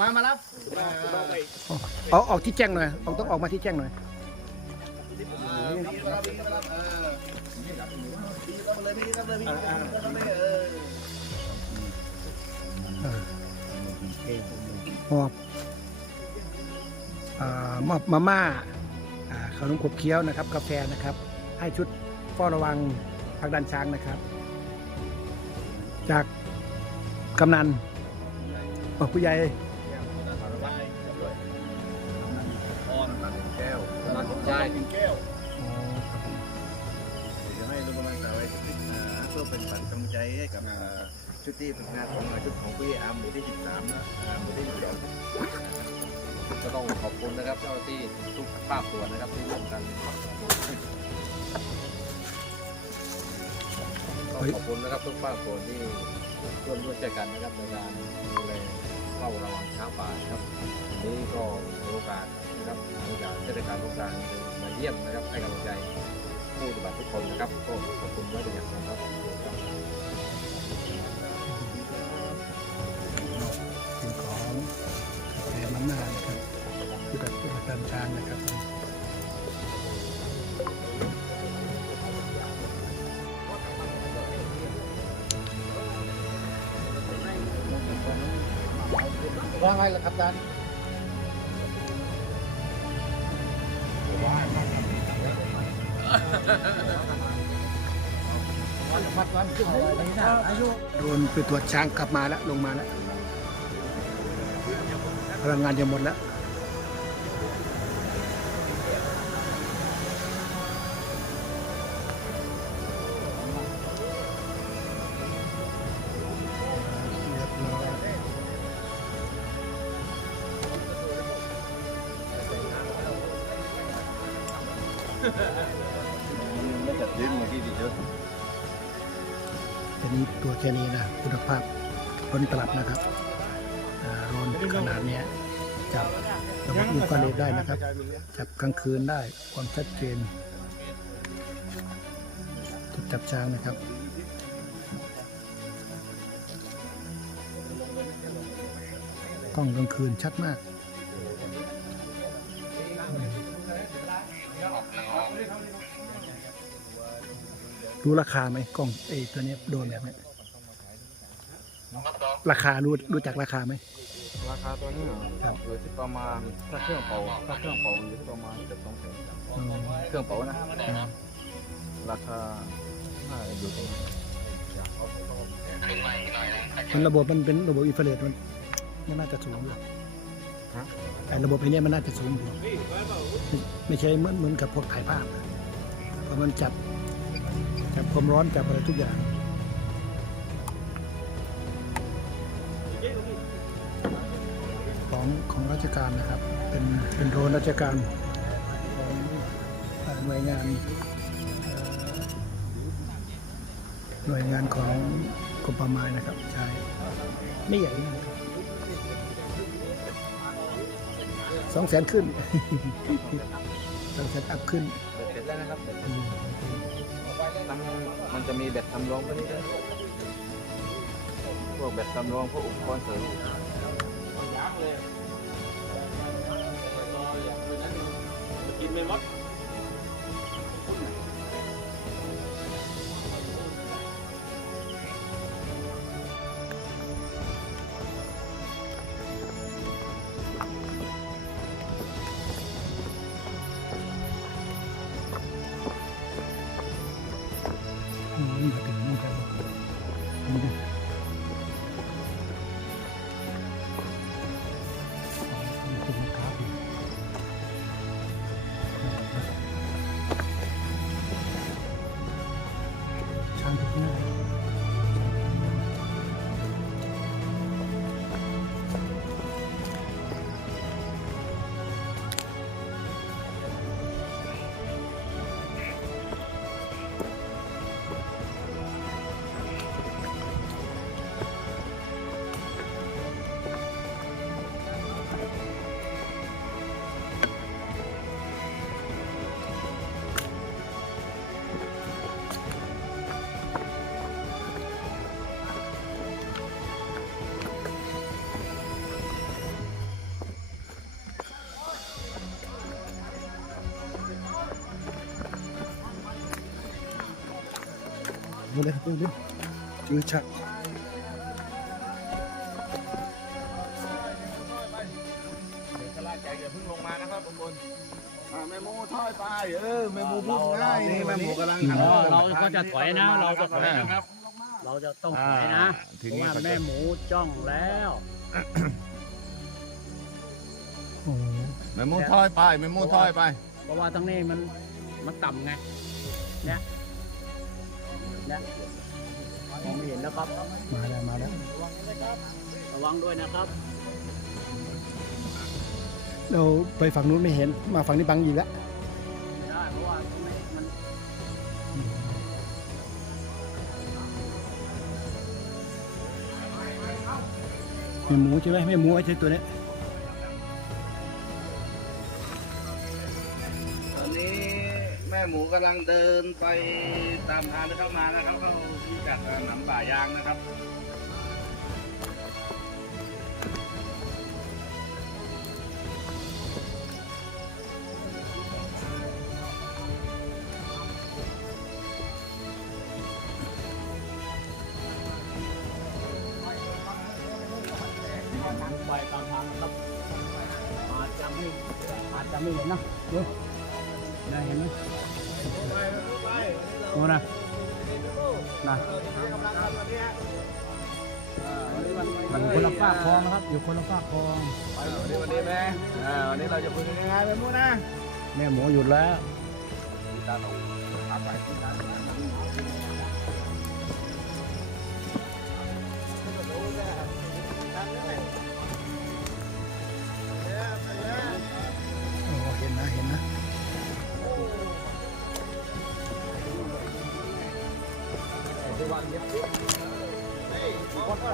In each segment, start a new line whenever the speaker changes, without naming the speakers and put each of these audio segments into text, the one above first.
มามามารับ
เอาออกที่แจ้งหน่อยเอาต้องออกมาที่แจ้งหน่อยมอบอ่ามอบมาม่าอ่าขนมขบเคี้ยวนะครับ กาแฟนะครับ ให้ชุดเฝ้าระวังพักดันช้างนะครับ จากกำนันอ๋อผู้ใหญ่
ใช่
แก้ว
อ๋อครับผม
จะให้ลุงกำลังใจไว้เพื่อเป็นฝันกำลังใจให้กับชุดที่ฝึกงานของชุดของพี่อาร์มหมู่ที่ 13นะหมู่ที่12
ก็ต้องขอบคุณนะครับเจ้าหน้าที่ทุกภาคส่วนนะครับที่ร่วมกันต้องขอบคุณนะครับทุกภาคส่วนที่ร่วมด้วยช่วยกันนะครับในการดูแลเฝ้าระวังช้างป่าครับวันนี้ก็มีโอกาส นะครับมีโอกาสเทศกาลสงกรานต์มาเยี่ยมนะครับให้กำลังใจผู้ปฏิบัติทุกคนนะครับก็ขอบคุณไว้เป็นอย่างสูงครับ
สิ่งของกาแฟมาม่านะครับคือแบบผู้ประกันช้างนะครับผม
ว่าไงล่ะครับอาจารย์
โดนไปตรวจช้างกลับมาแล้วลงมาแล้วพลังงานจะหมดแล้ว อั
น
นี้ตัวแค่นี้นะคุณภาพล้นตลับนะครับอ่าโรนขนาดเนี้ยจับระบบอินฟราเรดได้นะครับ จับกลางคืนได้ความชัดเจนจุดจับช้างนะครับกล้องกลางคืนชัดมาก รู้ราคาไหมกล้องไอ้ตัวเนี้ยโดนแบบเนี้ยราคารู้รู้จักราคาไหม
ราคาตัวนี้เหรอ
ครับ
อยู่ที่ประมาณถ้าเครื่องเป่าถ้าเครื่องเป่าอยู่ที่ประมาณเกือบสองแสน
อืม
เครื่องเป่านะ ราคาน่าจะอยู่ตรงนั้น
มันระบบมันเป็นระบบอินฟราเรดมันมันน่าจะสูงอยู่ไอ้ระบบไอ้เนี้ยมันน่าจะสูงอยู่ไม่ไม่ใช่เหมือนเหมือนกับพวกถ่ายภาพนะเพราะมันจับ จับความร้อนจับอะไรทุกอย่าง ของของราชการนะครับ เป็นเป็นโดรนราชการของหน่วยงานหน่วยงานของกรมป่าไม้นะครับใช่ไม่ใหญ่มากสองแสนขึ้นสองแสนอัพขึ้น
เสร็จแล้วนะครับ
ตั้
ง
มั
นจะมีเบ็ดทำรองตัวนี้ด้วยพวกเบ็ดทำรองพวกอุปกรณ์เสริม
กินไม่หมด
มาเลยเร็วๆจือชัก
ชะล่าใจอย่าเพิ่งลงมานะครับทุกคนแม่หมูถอยไปเออแม่หมูพูดง่ายนี่แม่หมูกำลังหัน
เราเราก็จะถอยนะ เราจะถอย
นะครับ
เราจะต้องถอยนะเพราะว่าแม่หมูจ้องแล้ว
แม่หมูถอยไปแม่หมูถอยไป
เพราะว่าทั้งนี้มันมันต่ำไงเนี่ย นี่ยมองไม่เห็นนะครับ
มาแล้วมาแล้ว
ระวังด้วยนะครับ
เราไปฝั่งนู้นไม่เห็น มาฝั่งนี้บังอีกแล้ว
ไม่ได้เพราะว่าตรงนี้มัน
แม่หมูใช่ไหมแม่หมูไอ้ใช่ตัวเนี้
หมูกำลังเดินไปตามทางที่เข้ามานะครับ เข้าที่จากหนำป่ายางนะครับ
นะมันคนละฝากคลองนะครับ อยู่คนละฝากคลอง
วันนี้วันนี้แม่อ่าวันนี้เราจะคุยกันยังไงแม่หมูนะ
แม่หมูหยุดแล้ว
โ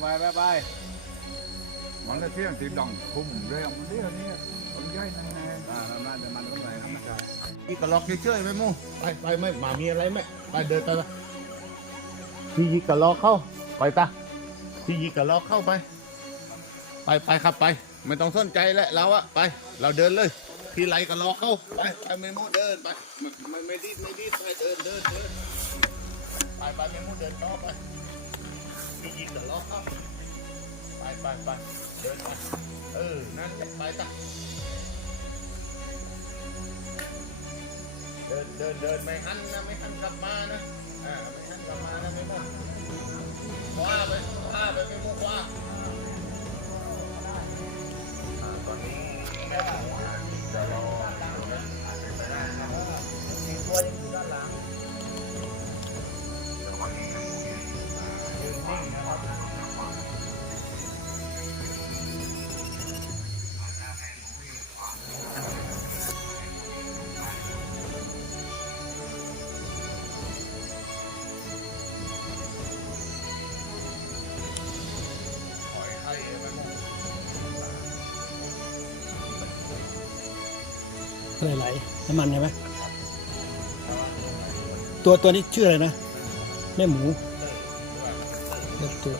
ไป
ไป
ไปไป
มันละเที่ยงตีดังคุ้มเรื่องมันเรื่องนี้มันใหญ่นั่นไง
อ่าน่าจะมันต้องไหนนะอีกระลอกเฉยๆไหมมูไปไปไม่มามีอะไรไหมไปเดินไปพี่ยีกระลอกเข้าไปตาพี่ยีกระลอกเข้าไป ไปไปครับไป ไม่ต้องสนใจแล้วเราอะไป เราเดินเลยพี่ไล่กระลอกเข้าไปไปเมมูเดินไปไม่ไม่ไม่ดิ้นไม่ดิ้นไปเดินเดินเดินไปไปเมมูเดินต่อไป พี่ยีกระลอกเข้าไปไปไปเดินไปเออ นั่นไปตาเดินเดินเดินไม่หันนะไม่หันกลับมานะ อ่าไม่หันกลับมานะไม่หมดคว้าไปคว้าไปไม่มุกคว้าอ่าตอนนี้แม่หมูจะรอ อะ
ไรไหลน้ำมันใช่ไหมตัวตัวนี้ชื่ออะไรนะ แม่หมูเลือกตัว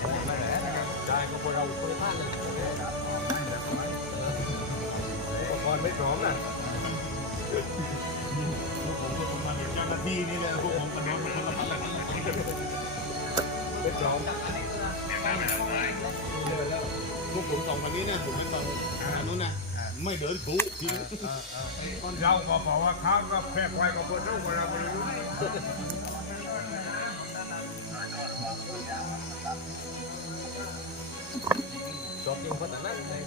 ครับไม่แหละนะครับ
ได้ก็พวกเราเคยพลาเลยอุปกรณ์ไม่พร้อมนะ
ผมก็ผมมาเห็นเจ้าหน้าที่นี่แหละพวกผมกันน้องคนละพันละพันละ
ไม่พร้อม
พวกผมสองคนนี้เนี่ยผมไม่ตองอันนู้นนะไม่เดินถูที
เราก็บอกว่าครับก็แค่ไว้ก็เปิดรูปเวลาบริรู้
จบยิงพัฒนาในบ้าน 我的男人没